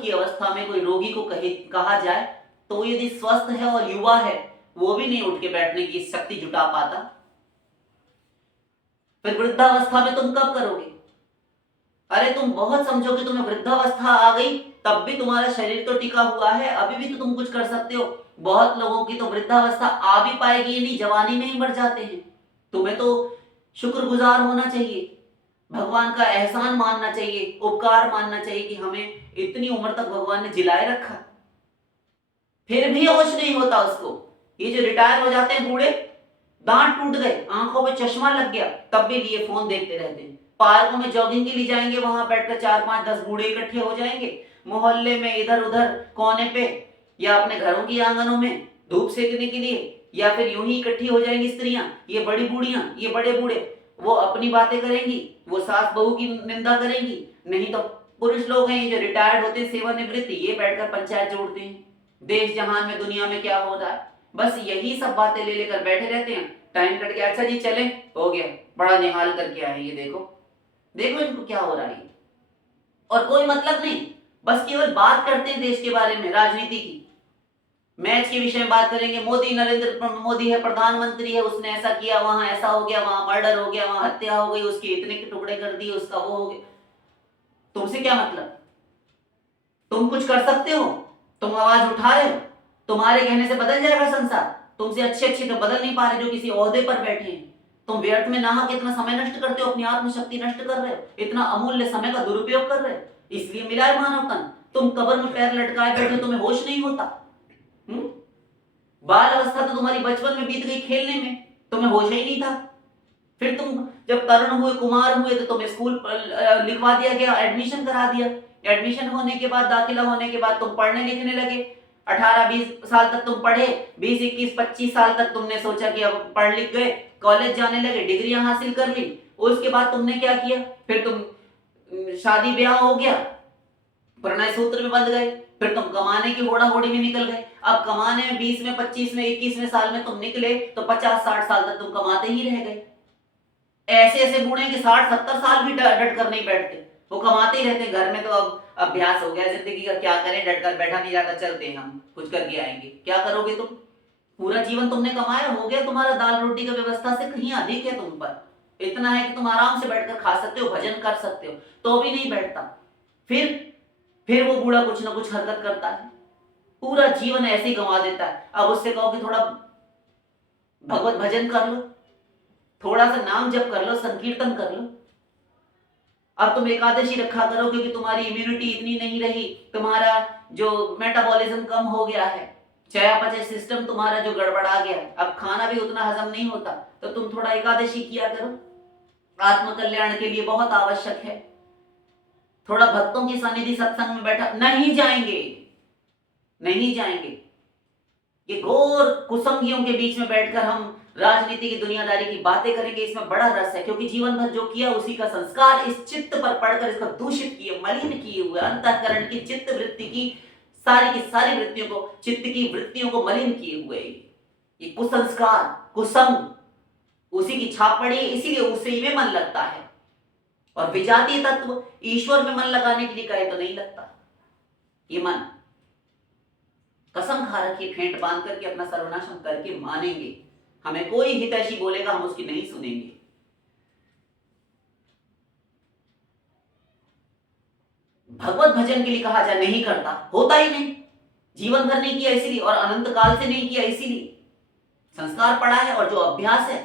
की अवस्था में कोई रोगी को कहा जाए तो यदि स्वस्थ है और युवा है वो भी नहीं उठ के बैठने की शक्ति जुटा पाता, फिर वृद्धावस्था में तुम कब करोगे? अरे तुम बहुत समझोगे तुम्हें वृद्धावस्था आ गई तब भी तुम्हारा शरीर तो टिका हुआ है, अभी भी तो तुम कुछ कर सकते हो। बहुत लोगों की तो वृद्धावस्था आ भी पाएगी नहीं, जवानी में ही मर जाते हैं। तुम्हें तो शुक्रगुजार होना चाहिए, भगवान का एहसान मानना चाहिए, उपकार मानना चाहिए कि हमें इतनी उम्र तक भगवान ने जिलाए रखा। फिर भी होश नहीं होता उसको। ये जो रिटायर हो जाते हैं बूढ़े, दांत टूट गए, आंखों पे चश्मा लग गया, तब भी लिए फोन देखते रहते हैं। पार्कों में जॉगिंग के लिए जाएंगे, वहां बैठकर 4 5 10 बूढ़े इकट्ठे हो जाएंगे। मोहल्ले में इधर उधर कोने पे या अपने घरों की आंगनों में धूप सेकने के लिए, या फिर यूं ही इकट्ठी हो जाएंगी स्त्रियां, ये बड़ी बूढ़ियां, ये बड़े बूढ़े। वो अपनी बातें करेंगी, वो सास बहू की निंदा करेंगी। नहीं तो पुरुष लोग हैं जो रिटायर्ड होते हैं, सेवानिवृत्त, ये बैठकर पंचायत जोड़ते हैं देश जहान में दुनिया में क्या हो रहा है। बस यही सब बातें ले लेकर बैठे रहते हैं। टाइम कट गया, अच्छा जी चले, हो गया, बड़ा निहाल करके आए, ये देखो देखो इनको क्या हो रहा है। और कोई मतलब नहीं, बस केवल बात करते हैं देश के बारे में, राजनीति की। मैच के विषय में बात करेंगे, मोदी, नरेंद्र मोदी है प्रधानमंत्री है, उसने ऐसा किया, वहां ऐसा हो गया, वहां मर्डर हो गया, वहां हत्या हो गई, उसके इतने टुकड़े कर दिए, उसका वो हो गया। तुमसे क्या मतलब? तुम कुछ कर सकते हो? तुम आवाज उठा रहे हो? तुम्हारे कहने से बदल जाएगा संसार? तुमसे अच्छे अच्छे तो बदल नहीं पा रहे जो किसी ओहदे पर बैठे हैं। तुम व्यर्थ में नाहक इतना समय नष्ट करते हो, अपनी आत्मशक्ति नष्ट कर रहे हो, इतना अमूल्य समय का दुरुपयोग कर रहे हो। इसलिए मिला है मानव तन। तुम कब्र में पैर लटकाए बैठे, तुम्हें होश नहीं होता। बाल अवस्था तो तुम्हारी बचपन में बीत गई खेलने में, तुम्हें होश ही नहीं था। फिर तुम जब तरुण हुए, कुमार हुए, तो तुम्हें स्कूल लिखवा दिया गया, एडमिशन करा दिया। एडमिशन होने के बाद, दाखिला होने के बाद तुम पढ़ने लिखने लगे। 18 20 साल तक तुम पढ़े, 20 21 25 साल तक तुमने सोचा कि अब पढ़ लिख गए, कॉलेज जाने लगे, डिग्रियां हासिल कर ली। उसके बाद तुमने क्या किया? फिर तुम शादी ब्याह हो गया, प्रणय सूत्र में बंध गए, फिर तुम कमाने की होड़ा होड़ी में निकल गए। अब कमाने में 20 में 25 में 21वें साल में तुम निकले तो 50 60 साल तक तुम कमाते ही रह गए। ऐसे ऐसे बूढ़े कि 60 70 साल भी डट कर नहीं बैठते, वो कमाते ही रहते। घर में तो अब अभ्यास हो गया जिंदगी का, क्या करें, डट कर बैठा नहीं जाता, चलते हैं हम, कुछ करके आएंगे। क्या करोगे तुम? पूरा जीवन तुमने कमाया, हो गया तुम्हारा दाल रोटी का व्यवस्था से कहीं अधिक है तुम पर। इतना है कि तुम आराम से बैठकर खा सकते हो, भजन कर सकते हो, तो भी नहीं बैठता। फिर वो बूढ़ा कुछ ना कुछ हरकत करता है, पूरा जीवन ऐसे ही गंवा देता है। अब उससे कहो कि थोड़ा भगवत भजन कर लो, थोड़ा सा नाम जप कर लो, संकीर्तन कर लो। अब तुम एकादशी रखा करो क्योंकि तुम्हारी इम्यूनिटी इतनी नहीं रही, तुम्हारा जो मेटाबॉलिज्म कम हो गया है, चयापचय सिस्टम तुम्हारा जो गड़बड़ा गया, अब खाना भी उतना हजम नहीं होता, तो तुम थोड़ा एकादशी किया करो। आत्म कल्याण के लिए बहुत आवश्यक है। थोड़ा भक्तों की सन्निधि सत्संग में बैठा, नहीं जाएंगे, नहीं जाएंगे। ये घोर कुसंगियों के बीच में बैठकर हम राजनीति की दुनियादारी की बातें करेंगे, इसमें बड़ा रस है, क्योंकि जीवन भर जो किया उसी का संस्कार इस चित्त पर पड़कर इसको दूषित किए, मलिन किए हुए, अंतःकरण की चित्त वृत्ति की सारी वृत्तियों को, चित्त की वृत्तियों को मलिन किए हुए ये कुसंस्कार, कुसंग उसी की छाप पड़ी है, इसीलिए उसी में मन लगता है। और विजातीय तत्व ईश्वर में मन लगाने के लिए कहे तो नहीं लगता। ये मन कसम खा रखी, फेंट बांध करके अपना सर्वनाश हम करके मानेंगे। हमें कोई हितैषी बोलेगा, हम उसकी नहीं सुनेंगे। भगवत भजन के लिए कहा जाए नहीं करता, होता ही नहीं, जीवन भर नहीं किया इसीलिए, और अनंत काल से नहीं किया इसीलिए। संस्कार पड़ा है और जो अभ्यास है,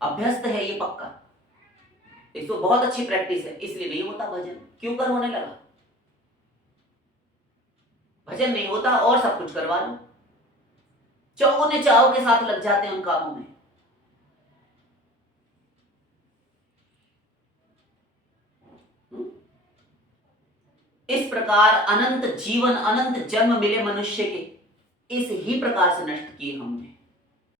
अभ्यस्त है ये पक्का, इसको बहुत अच्छी प्रैक्टिस है, इसलिए नहीं होता भजन। क्यों कर होने लगा? भजन नहीं होता और सब कुछ करवा लो, चौगुने चाव के साथ लग जाते हैं उन कामों में। इस प्रकार अनंत जीवन, अनंत जन्म मिले मनुष्य के, इस ही प्रकार से नष्ट किए हमने।